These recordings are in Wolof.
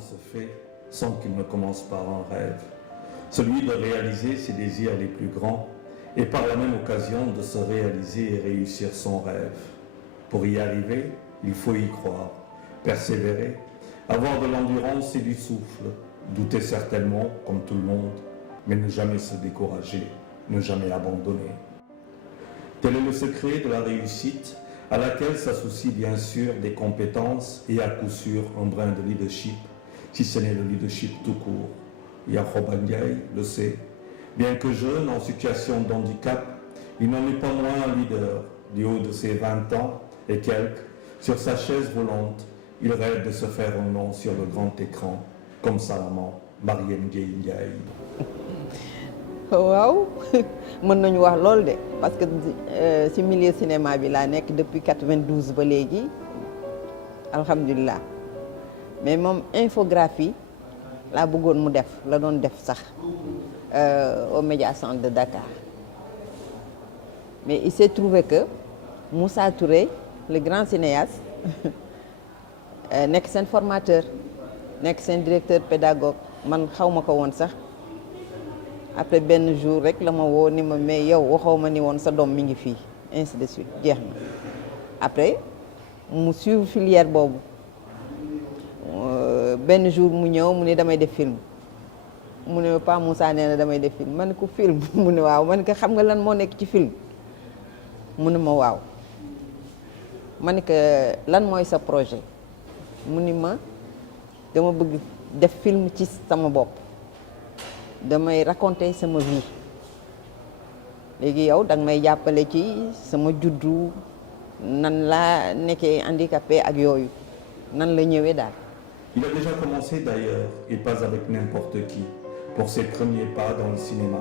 ne se fait sans qu'il ne commence par un rêve, celui de réaliser ses désirs les plus grands et par la même occasion de se réaliser et réussir son rêve. Pour y arriver, il faut y croire, persévérer, avoir de l'endurance et du souffle, douter certainement, comme tout le monde, mais ne jamais se décourager, ne jamais abandonner. Tel est le secret de la réussite, à laquelle s'associe bien sûr des compétences et à coup sûr un brin de leadership, si ce n'est le leadership tout court. Yankhoba Ndiaye le sait. Bien que jeune, en situation de handicap, il n'en est pas moins un leader. Du haut de ses 20 ans et quelques, sur sa chaise volante, il rêve de se faire un nom sur le grand écran, comme sa maman, Marième Gueye Ndiaye. waaw mën nañu wax loolu de parce que ci milieu cinéma bi laa nekk depuis 92 ba léegi alhamdulilah mais moom infographie laa bëggoon mu def la doon def sax au Média Centre de Dakar mais il s'est trouvé que Moussa Touré le grand cinéaste nekk seen formateur nekk seen directeur pédagogue man xaw ma ko woon sax après benn jour rek la ma woo ni ma mais yow waxoo ma ni woon sa doom mi ngi fii ainsi de suite jeex na après mu suivre filière boobu benn jour mu ñëw mu ne damay def film mu ne Pa Moussa nee na damay def film man ko film mu ne waaw man ko xam nga lan moo nekk ci film mu ne ma waaw ma ne ko lan mooy sa projet mu ni ma dama bëgg def film ci sama bopp damay raconter sama vie léegi yow danga may jàppale ci sama juddu nan laa nekkee handicapé ak yooyu nan la ñëwee daal. Il a déjà commencé d'ailleurs, et pas avec n'importe qui, pour ses premiers pas dans le cinéma.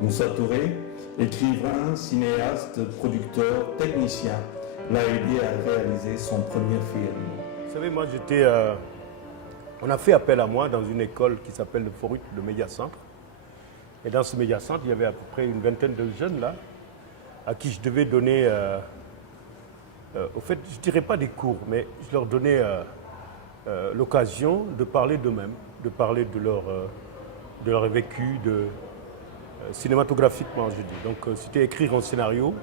Moussa Touré, écrivain, cinéaste, producteur, technicien, l'a aidé à réaliser son premier film. Vous savez, moi on a fait appel à moi dans une école qui s'appelle le Forut, le Média Centre. Et dans ce Média Centre, il y avait à peu près une vingtaine de jeunes là, à qui je devais donner, au fait, je ne dirais pas des cours, mais je leur donnais l'occasion de parler d'eux-mêmes, de parler de leur vécu, cinématographiquement, je dis. Donc c'était écrire un scénario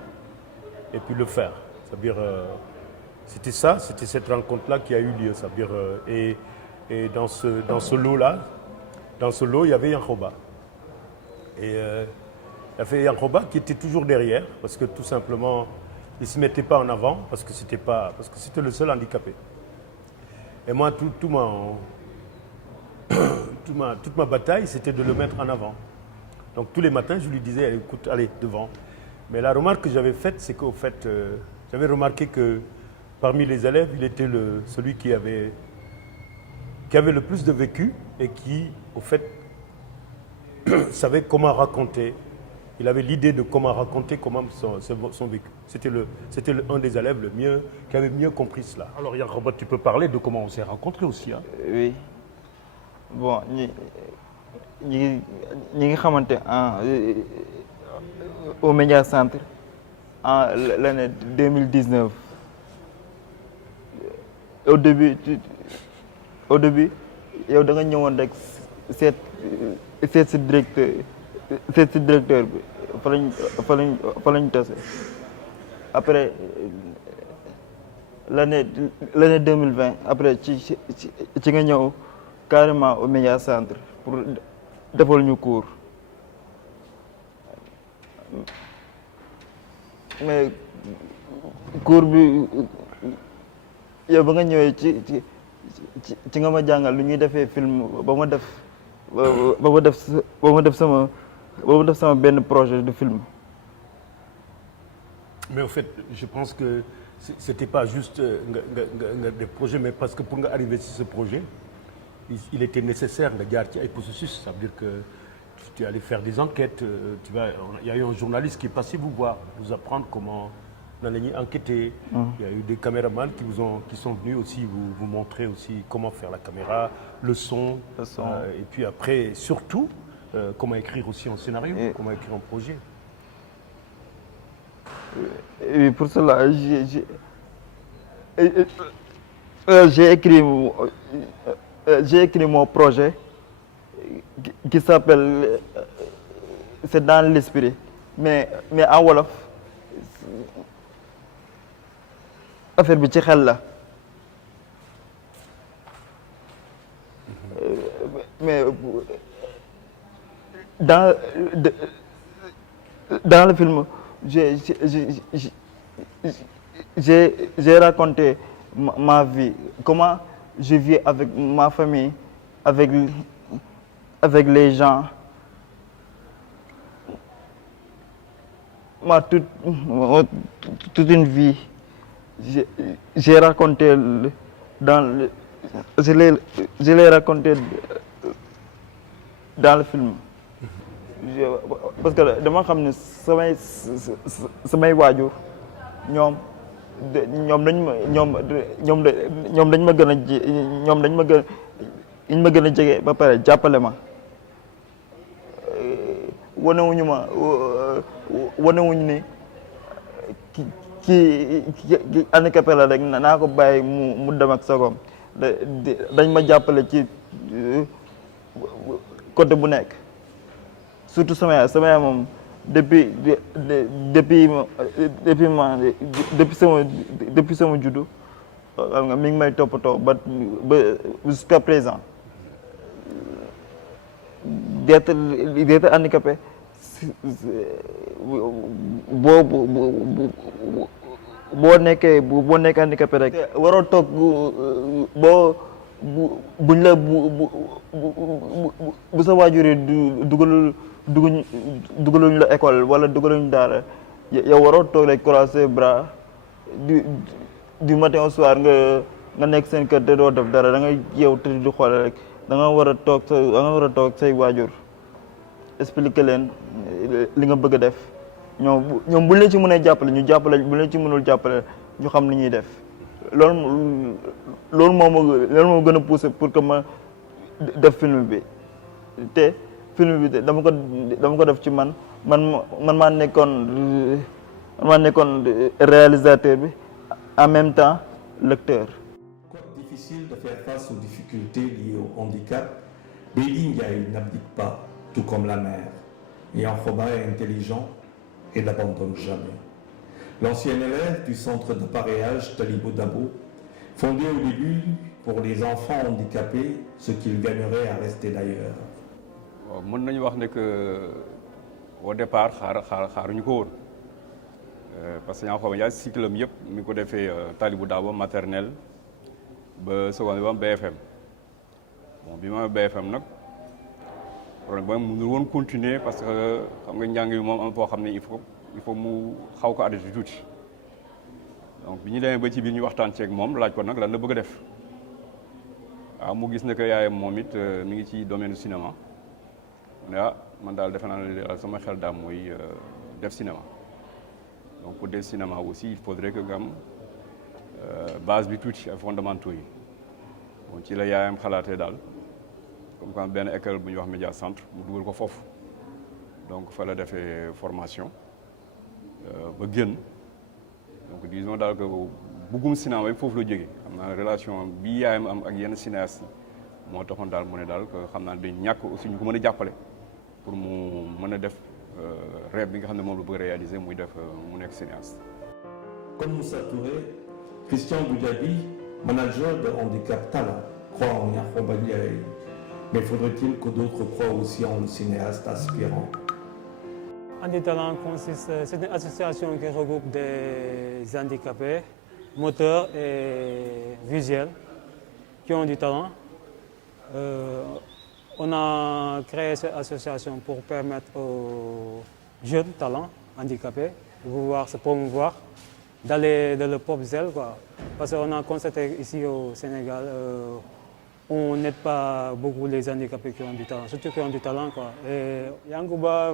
et puis le faire. C'est-à-dire, c'était cette rencontre-là qui a eu lieu. C'est-à-dire, et dans ce lot-là, il y avait Yankhoba. Et il y avait Yankhoba qui était toujours derrière, parce que tout simplement, il ne se mettait pas en avant, parce que c'était le seul handicapé. Et moi, toute ma bataille, c'était de le mettre en avant. Donc tous les matins, je lui disais, écoute, allez, devant. Mais la remarque que j'avais faite, c'est qu'au fait, j'avais remarqué que parmi les élèves, il était celui qui avait le plus de vécu et qui, au fait, savait comment raconter. Il avait l'idée de comment raconter son vécu. C'était un des élèves qui avait mieux compris cela. Alors Yankhoba, tu peux parler de comment on s'est rencontrés aussi, hein? Oui. Bon, ñi ngi xamante au Média Centre en l'année 2019. Au début yow da nga ñëwoon rek seet si directeur bi fa lañ tase. Après l'année 2020 après ci nga ñëw carrément au Média Centre pour defal ñu cours. Mais cours bi yow ba nga ñëwee ci nga ma jàngal lu ñuy defee film ba ma def sama benn projet de film. Mais au fait, je pense que c'était pas juste des projets, mais parce que pour arriver sur ce projet, il était nécessaire de garder un processus. Ça veut dire que tu allais faire des enquêtes. Il y a eu un journaliste qui est passé vous voir, vous apprendre comment on allait enquêter. Il y a eu des caméramans qui sont venus aussi vous montrer aussi comment faire la caméra, le son. Et puis après, surtout, comment écrire aussi un scénario, comment écrire un projet. Et pour cela, j'ai écrit j'ai écrit mon projet qui s'appelle c'est dans l'esprit mais en wolof affaire bi ci xel la mais dans le film j'ai raconté ma vie, comment je vis avec ma famille, avec les gens. Toute une vie, j'ai raconté je l'ai raconté dans le film. Parce que dama xam ne samay waajur ñoom dañ ma gën a jege ba pare jàppale ma wanewuñu ni ki handicapé la rek naa ko bàyyi mu dem ak sagom dañ ma jàppale ci côté bu nekk surtout sama yaay moom depuis sama juddu mi ngi may toppatoo ba jusqu'à présent d'être handicapé boo nekkee handicapé rek waroo toog buñ la bu sa waajur yi dugaluñ la école wala dugaluñ daara yow waroo toog rek croiser bras du matin au soir nga nekk seen kër te doo def dara da ngay yeew te di xoole rek da nga war a toog say waajur expliquer leen li nga bëgg a def ñoom buñ la ci mënee jàppale ñu jàppale buñ la ci mënul jàppale ñu xam li ñuy def loolu moo gën a poussé pour que ma def film bi te film bi dama ko def ci man maa nekkoon réalisateur bi en même temps l'acteur. Quoique difficile de faire face aux difficultés liées au handicap, Béli Ndiaye n'abdique pas, tout comme la mère. Yankoba est intelligent et n'abandonne jamais. L'ancien élève du centre d'appareillage Talibou Dabo, fondé au début pour les enfants handicapés, ce qu'ils gagneraient à rester d'ailleurs. mën nañu wax ne que au départ xaaruñu ko woon parce que Yankoba Ndiaye cycle am yëpp mi ko defee Talibou Dabo maternelle ba seconde ba BFM bon bi ma BFM nag problème boobu mënul woon continuer parce que xam nga njàng yi moom am foo xam ne il faut mu xaw ko arrêté tuuti donc bi ñu demee ba ci biir ñu waxtaan ceeg moom laaj ko nag lan la bëgg a def waaw mu gis ne que yaayam moom it mi ngi ci domaine cinéma mu ne man daal defe naa ne sama xel daam mooy def cinéma donc pour def cinéma aussi il faudrait que nga am base bi tuuti ak fondamentaux yi bon ci la yaayam xalaatee daal comme quand benn école bu ñuy wax média centre mu dugal ko foofu donc fa la defee formation ba génn donc disons daal que buggum cinéma bi foofu la jógee xam naa relation bi yaayam am ak yenn cinéaste moo taxoon daal mu ne daal que xam naa dañ ñàkk aussi ñu ko mën a jàppale pour mu mën a def rêve bi nga xam ne moom la bëgg réaliser muy def mu nekk cinéaste. Comme Moussa Touré, Christian Goudiaby, manager de handicap talent, croit en Yankoba Ndiaye. Mais faudrait-il que d'autres croient aussi en le cinéaste aspirant? Handitalent c'est une association qui regroupe des handicapés, moteurs et visuels, qui ont du talent. On a créé cette association pour permettre aux jeunes talents handicapés de pouvoir se promouvoir, d'aller dans le propre zèle, quoi. Parce qu'on a constaté ici au Sénégal, on n'aide pas beaucoup les handicapés qui ont du talent, surtout qui ont du talent, quoi. Et Yankoba,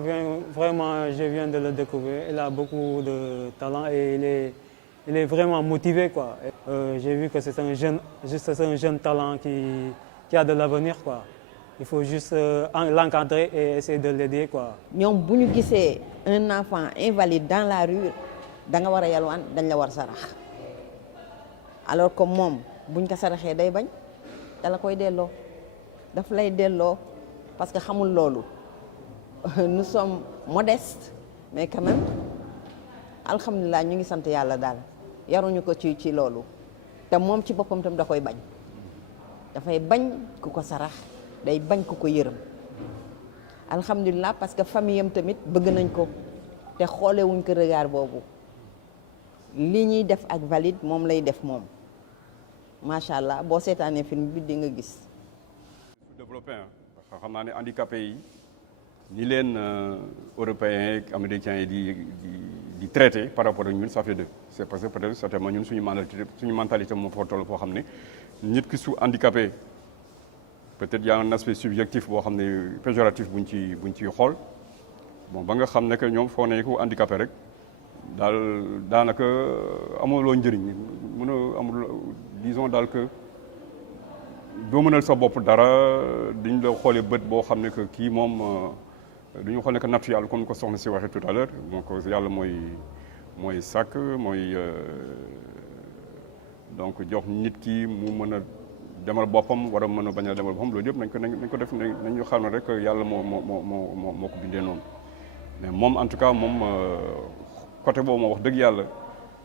vraiment, je viens de le découvrir. Il a beaucoup de talent et il est vraiment motivé, quoi. J'ai vu que c'est un jeune talent qui a de l'avenir, quoi. Il faut juste l'encadrer et essayer de l'aider, quoi. ñoom bu ñu gisee un enfant invalide dans la rue da nga war a yalwaan dañ la war sarax alors que moom buñ ko saraxee day bañ da la koy delloo daf lay delloo parce que xamul loolu nous sommes modestes mais quand même alhamdulilah ñu ngi sant yàlla daal yaruñu ko ci loolu te moom ci boppam tam da koy bañ dafay bañ ku ko sarax day bañ ku ko yërëm alhamdulilah parce que famille am tamit bëgg nañ ko te xoolewuñ ko regard boobu li ñuy def ak Valide moom lay def moom macha allah boo seetaanee film bi di nga gis. développé xam naa ne handicapé yi ni leen européens ak américains yi di traité par rapport ak ñun ça fait deux c'est parce que peut-être certainement ñun suñu mentalité moo fa toll foo xam ne nit ki su handicapé peut-être y a un aspect subjectif boo xam ne péjoratif buñ ciy xool bon ba nga xam ne que ñoom foo ne ko handicapé rek daal daanaka amuloo njëriñ mën a amul disons daal que doo mënal sa bopp dara dañ la xoolee bët boo xam ne que kii moom duñu xool ne que nattu yàlla comme ko soxna si waxee tout à l'heure donc yàlla mooy sàkk mooy donc jox nit ki mu mën a demal boppam war a mën a bañ a demal boppam loolu yëpp nañ ko def nañu xam ne rek yàlla moo ko bindee noonu mais moom en tout cas moom côté boobu moo wax dëgg yàlla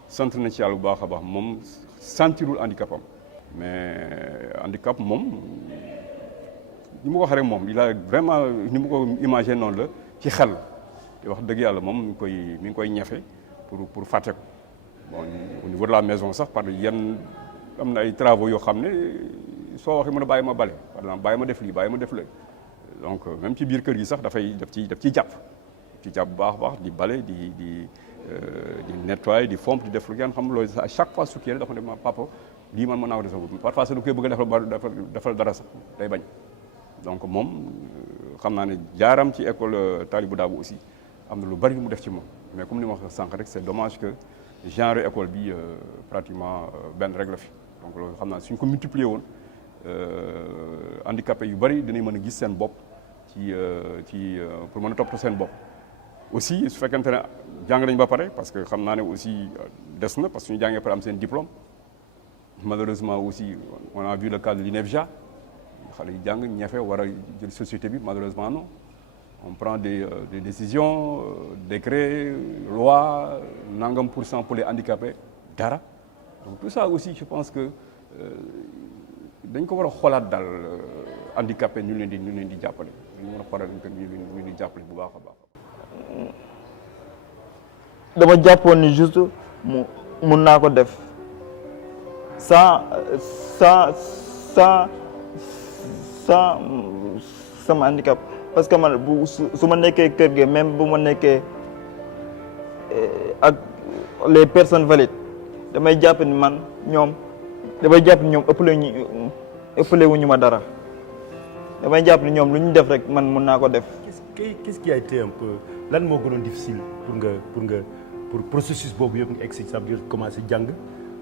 sant na ci yàlla bu baax a baax moom sentirul handicapam mais handicap moom ni ma ko waxee rek moom il a vraiment ni ma ko imaginer noonu la ci xel te wax dëgg yàlla moom mi ngi koy ñafe pour fàtte ko bon au niveau de la maison sax par yenn am na ay travaux yoo xam ne soo waxee mën a bàyyi ma bale par exemple bàyyi ma def lii bàyyi ma def la donc même ci biir kër gi sax daf ciy jàpp bu baax a baax di bale di nettoyer di fomp di def lu ngeen xam loolu à chaque fois su kii dafa ne ma papa lii man mën naa ko def sax parfois sax du koy bëgg a defal dara sax day bañ donc moom xam naa ne jaaram ci école Talibou Dabo aussi am na lu bari lu mu def ci moom mais comme ni ma wax sànq rek c'est dommage que genre école bi pratiquement benn rek la fi donc loolu xam naa suñ ko multiplier woon handicapé yu bari dinañ mën a gis seen bopp ci pour mën a toppatoo seen bopp. aussi su fekkente ne jàng nañ ba pare parce que xam naa ne aussi des na parce que suñu jàngee pare am seen diplôme malheureusement aussi on a vu le cas de l'INEFJA xale yi jàng ñefe war a jël société bi malheureusement non on prend des décisions décrets lois nangam % pour les handicapés dara donc tout ça aussi je pense que dañ ko war a xoolaat daal handicapé ñu leen di jàppale dañu war a xoolaat ñu leen di jàppale bu baax a baax. dama jàppoon ni juste mun naa ko def sans sama handicap parce que man su ma nekkee kër gi même bu ma nekkee ak les personnes valides damay jàpp ni man ñoom ëppale wuñu ma dara damay jàpp ni ñoom lu ñu def rek man mun naa ko def. Qu'est-ce qui a été un peu lan moo gënoon difficile pour processus boobu yëpp nga egg si ça veut dire commencer jàng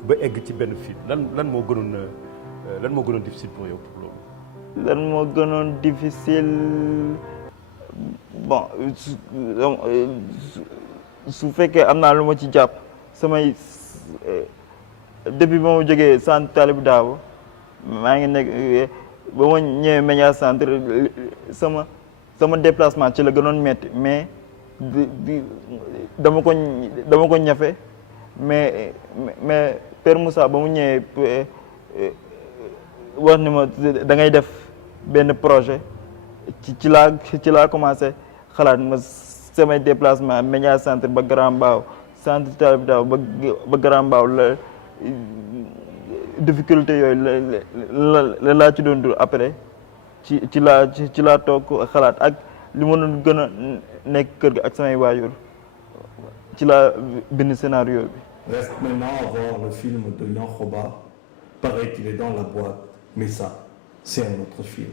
ba egg ci benn film lan moo gënoon difficile pour yow pour loolu. lan moo gënoon difficile bon su fekkee am naa lu ma ci jàpp samay depuis ba ma jógee centre Talibou Dabo maa ngi nekk ba ma ñëwee média centre sama déplacement ci la gënoon metti mais dama ko ñafe mais Père Moussa ba mu ñëwee wax ni ma da ngay def benn projet ci laa commencé xalaat ma samay déplacement média centre ba Grand Mbao centre Talibou Dabo ba Grand Mbao la difficulté yooyu la laa ci doon dul après ci laa toog xalaat ak li ma doon gën a nekk kër ga ak samay waajur ci laa bind scénario bi. Reste maintenant à voir le film de Niankhoba. Paraît qu'il est dans la boîte, mais ça, c'est un autre film.